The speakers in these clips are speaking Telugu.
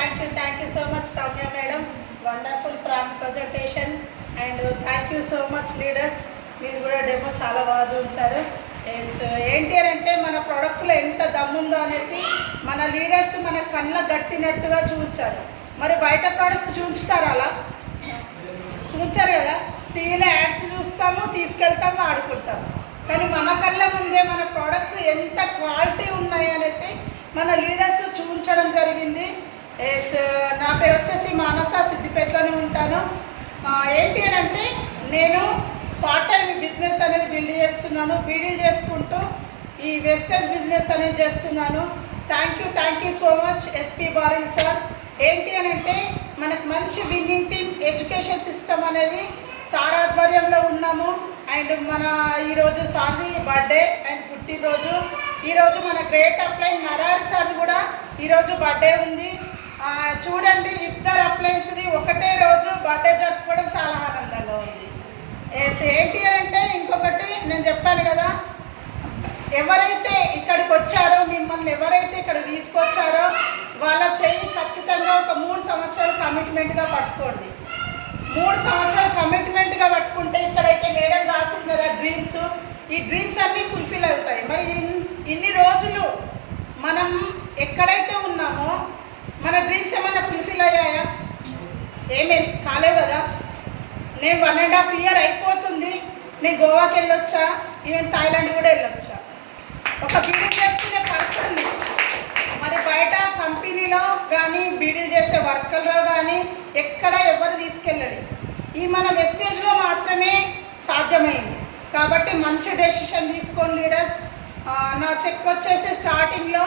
Thank you so much, Tamya madam. Wonderful presentation and thank you so much leaders. మీరు కూడా డెమో చాలా బాగా చూపించారు. ఏంటి అని అంటే మన ప్రొడక్ట్స్లో ఎంత దమ్ముందో అనేసి మన లీడర్స్ మన కళ్ళ గట్టినట్టుగా చూపించారు. మరి బయట ప్రొడక్ట్స్ చూపించుతారు, అలా చూపించారు కదా. టీవీలో యాడ్స్ చూస్తాము, తీసుకెళ్తాము, ఆడుకుంటాము. కానీ మన కళ్ళ ముందే మన ప్రొడక్ట్స్ ఎంత క్వాలిటీ ఉన్నాయి అనేసి మన లీడర్స్ చూపించడం జరిగింది. నా పేరు వచ్చేసి మానస, సిద్దిపేటలోనే ఉంటాను. ఏంటి అని అంటే నేను పార్ట్ టైం బిజినెస్ అనేది బిల్డ్ చేస్తున్నాను. బీడీలు చేసుకుంటూ ఈ వేస్టేజ్ బిజినెస్ అనేది చేస్తున్నాను. Thank you so much SP Baril sir. ఏంటి అని అంటే మనకు మంచి విన్నింగ్ టీమ్ ఎడ్యుకేషన్ సిస్టమ్ అనేది సార్ ఆధ్వర్యంలో ఉన్నాము. అండ్ మన ఈరోజు సార్ది బర్త్డే అండ్ పుట్టినరోజు. ఈరోజు మన గ్రేట్ అప్లైన్ నరారి సార్ కూడా ఈరోజు బర్త్డే ఉంది. చూడండి, ఇద్దరు అప్లైన్స్ది ఒకటే రోజు బర్త్డే జరుపుకోవడం చాలా ఆనందంగా ఉంది. ఏంటి అంటే ఇంకొకటి నేను చెప్పాను కదా, ఎవరైతే ఇక్కడికి వచ్చారో, మిమ్మల్ని ఎవరైతే ఇక్కడ తీసుకొచ్చారో వాళ్ళ చెయ్యి ఖచ్చితంగా ఒక 3 సంవత్సరాలు కమిట్మెంట్గా పట్టుకోండి. 3 సంవత్సరాలు కమిట్మెంట్గా పట్టుకుంటే ఇక్కడైతే మేడం రాసింది కదా డ్రీమ్స్, ఈ డ్రీమ్స్ అన్నీ ఫుల్ఫిల్ అవుతాయి. మరి ఇన్ని రోజులు మనం ఎక్కడైతే ఉన్నామో మన డ్రీమ్స్ ఏమైనా ఫుల్ఫిల్ అయ్యాయా? ఏమీ కాలేవు కదా. నేను 1.5 year అయిపోతుంది. నేను గోవాకి వెళ్ళొచ్చా, ఈవెన్ థాయిలాండ్ కూడా వెళ్ళొచ్చా. ఒక బీడీలు చేసుకునే పర్సన్ని మరి బయట కంపెనీలో కానీ బీడీలు చేసే వర్కర్లో కానీ ఎక్కడ ఎవరు తీసుకెళ్ళాలి. ఈ మన వెస్టేజ్లో మాత్రమే సాధ్యమైంది. కాబట్టి మంచి డెసిషన్ తీసుకోండి లీడర్స్. నా చెక్ వచ్చేసి స్టార్టింగ్లో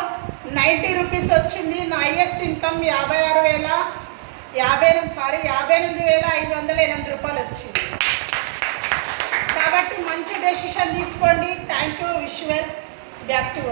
90 రూపీస్ వచ్చింది. నా హైయెస్ట్ ఇన్కమ్ 58,508 రూపాయలు వచ్చింది. కాబట్టి మంచి డెసిషన్ తీసుకోండి. Thank you. Wish well. Back to work.